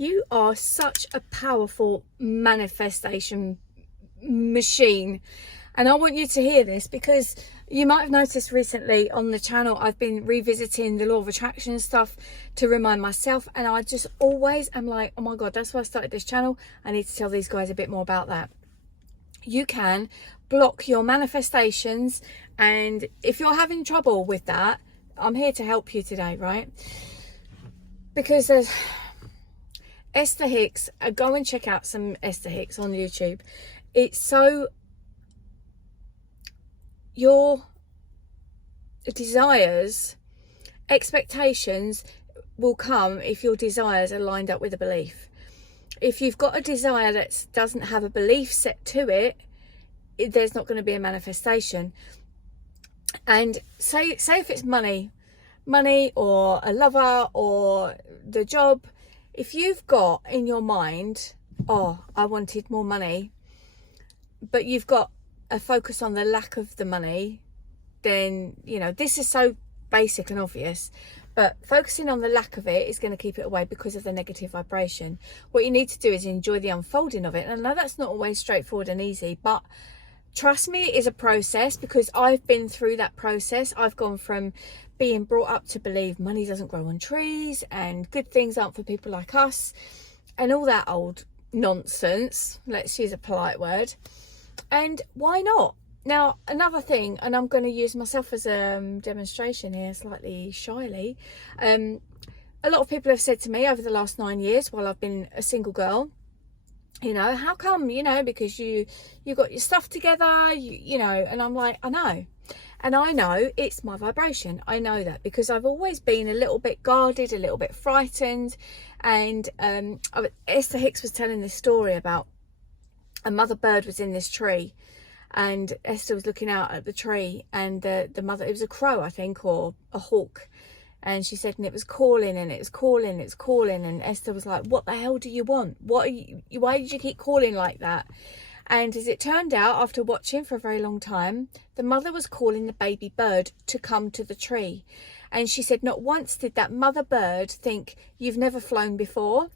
You are such a powerful manifestation machine. And I want you to hear this, because you might have noticed recently on the channel I've been revisiting the law of attraction stuff to remind myself, and I just always am like, oh my god, that's why I started this channel. I need to tell these guys a bit more about that. You can block your manifestations, and if you're having trouble with that, I'm here to help you today, right? Because there's Esther Hicks. Go and check out some Esther Hicks on YouTube. It's so, your desires, expectations will come if your desires are lined up with a belief. If you've got a desire that doesn't have a belief set to it, there's not going to be a manifestation. And say if it's money or a lover or the job, if you've got in your mind, oh, I wanted more money, but you've got a focus on the lack of the money, then, you know, this is so basic and obvious, but focusing on the lack of it is going to keep it away because of the negative vibration. What you need to do is enjoy the unfolding of it. And I know that's not always straightforward and easy, but trust me, it is a process, because I've been through that process. I've gone from being brought up to believe money doesn't grow on trees and good things aren't for people like us and all that old nonsense, let's use a polite word. And why not? Now, another thing, and I'm going to use myself as a demonstration here slightly shyly. A lot of people have said to me over the last 9 years while I've been a single girl, you know, how come, you know, because you got your stuff together, you know, and I'm like, I know. And I know it's my vibration. I know that because I've always been a little bit guarded, a little bit frightened. And Esther Hicks was telling this story about a mother bird was in this tree, and Esther was looking out at the tree, and the mother, it was a crow, I think, or a hawk. And she said, and it was calling and it was calling, it's calling. And Esther was like, what the hell do you want? What are you, why did you keep calling like that? And as it turned out, after watching for a very long time, the mother was calling the baby bird to come to the tree. And she said, not once did that mother bird think, you've never flown before,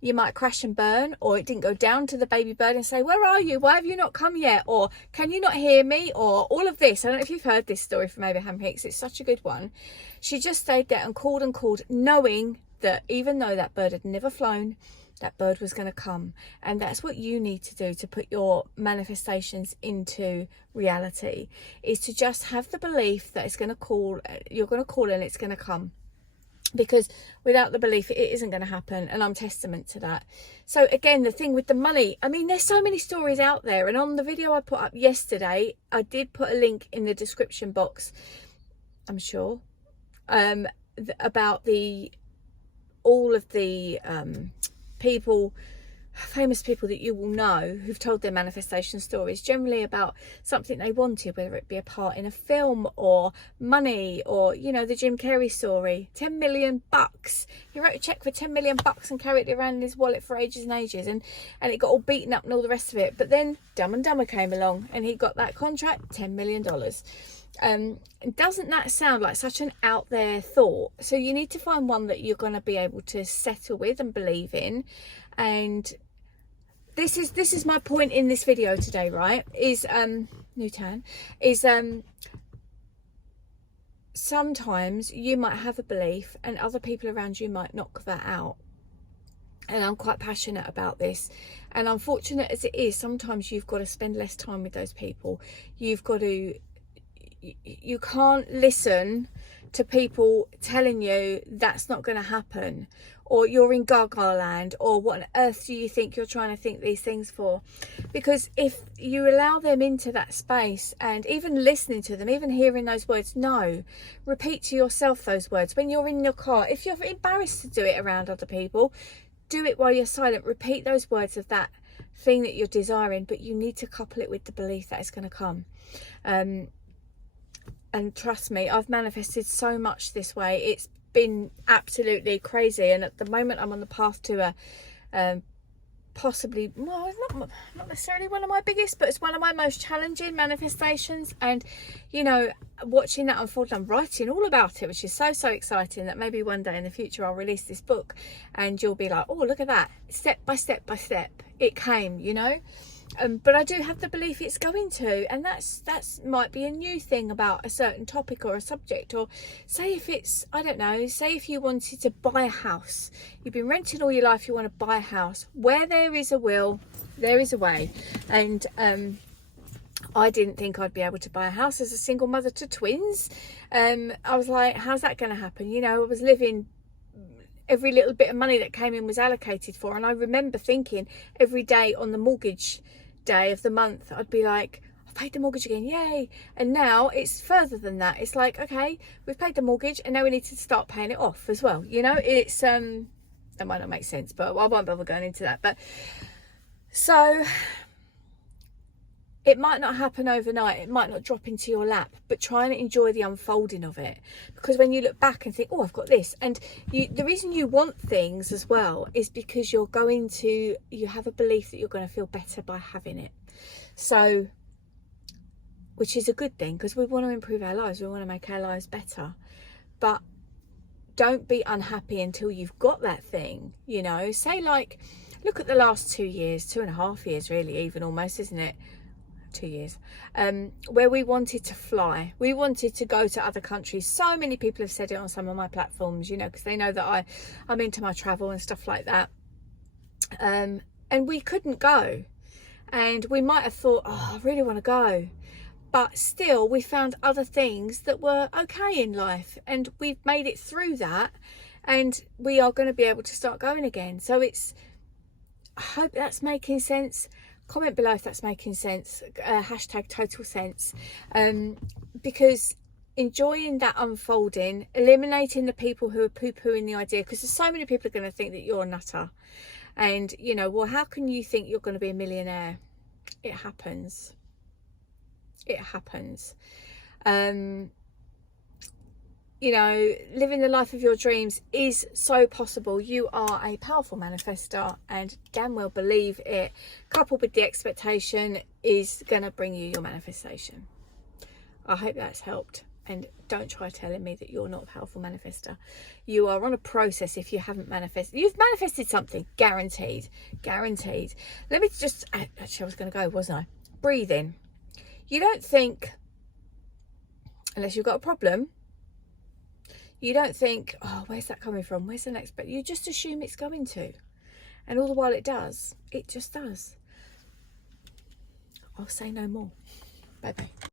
you might crash and burn, or it didn't go down to the baby bird and say, where are you? Why have you not come yet? Or can you not hear me? Or all of this. I don't know if you've heard this story from Abraham Hicks. It's such a good one. She just stayed there and called, knowing that even though that bird had never flown, that bird was going to come. And that's what you need to do to put your manifestations into reality, is to just have the belief that it's going to call, you're going to call and it's going to come. Because without the belief, it isn't going to happen. And I'm testament to that. So again, the thing with the money, I mean, there's so many stories out there. And on the video I put up yesterday, I did put a link in the description box, I'm sure, about all of the people, famous people that you will know, who've told their manifestation stories, generally about something they wanted, whether it be a part in a film or money, or, you know, the Jim Carrey story, 10 million bucks. He wrote a check for 10 million bucks and carried it around in his wallet for ages and ages, and it got all beaten up and all the rest of it. But then Dumb and Dumber came along and he got that contract, $10 million. Doesn't that sound like such an out there thought? So you need to find one that you're going to be able to settle with and believe in. And this is my point in this video today, right? Is Newtan is sometimes you might have a belief and other people around you might knock that out. And I'm quite passionate about this. And unfortunate as it is, sometimes you've got to spend less time with those people. You've got to, you can't listen to people telling you that's not going to happen, or you're in gaga land, or what on earth do you think you're trying to think these things for? Because if you allow them into that space, and even listening to them, even hearing those words, no, repeat to yourself those words when you're in your car. If you're embarrassed to do it around other people, do it while you're silent. Repeat those words of that thing that you're desiring, but you need to couple it with the belief that it's going to come. And trust me, I've manifested so much this way. It's been absolutely crazy. And at the moment, I'm on the path to possibly, well, not necessarily one of my biggest, but it's one of my most challenging manifestations. And you know, watching that unfold, I'm writing all about it, which is so exciting, that maybe one day in the future I'll release this book and you'll be like, oh, look at that, step by step it came, you know. But I do have the belief it's going to, and that's might be a new thing about a certain topic or a subject. Or say if it's, I don't know, say if you wanted to buy a house, you've been renting all your life, you want to buy a house. Where there is a will, there is a way. And I didn't think I'd be able to buy a house as a single mother to twins. I was like, how's that going to happen? You know, I was living, every little bit of money that came in was allocated for, and I remember thinking every day on the mortgage day of the month, I'd be like, I've paid the mortgage again, yay. And now it's further than that. It's like, okay, we've paid the mortgage and now we need to start paying it off as well. You know, it's that might not make sense, but I won't bother going into that. But so it might not happen overnight, it might not drop into your lap, but try and enjoy the unfolding of it. Because when you look back and think, oh, I've got this, and the reason you want things as well is because you have a belief that you're going to feel better by having it. So, which is a good thing, because we want to improve our lives, we want to make our lives better. But don't be unhappy until you've got that thing, you know. Say, like, look at the last 2 years, 2.5 years really, even almost, isn't it? 2 years, where we wanted to fly, we wanted to go to other countries. So many people have said it on some of my platforms, you know, because they know that I'm into my travel and stuff like that, and we couldn't go, and we might have thought, oh, I really want to go, but still we found other things that were okay in life, and we've made it through that, and we are going to be able to start going again. So I hope that's making sense. Comment below if that's making sense. Hashtag total sense. Because enjoying that unfolding, eliminating the people who are poo-pooing the idea, because there's so many people are going to think that you're a nutter. And, you know, well, how can you think you're going to be a millionaire? It happens. It happens. You know, living the life of your dreams is so possible. You are a powerful manifestor, and damn well believe it, coupled with the expectation, is going to bring you your manifestation. I hope that's helped, and don't try telling me that you're not a powerful manifestor. You are on a process if you haven't manifested. You've manifested something, guaranteed. Let me just, actually I was going to go, wasn't I? Breathe in. You don't think, unless you've got a problem, you don't think, oh, where's that coming from? Where's the next bit? You just assume it's going to. And all the while it does. It just does. I'll say no more. Bye-bye.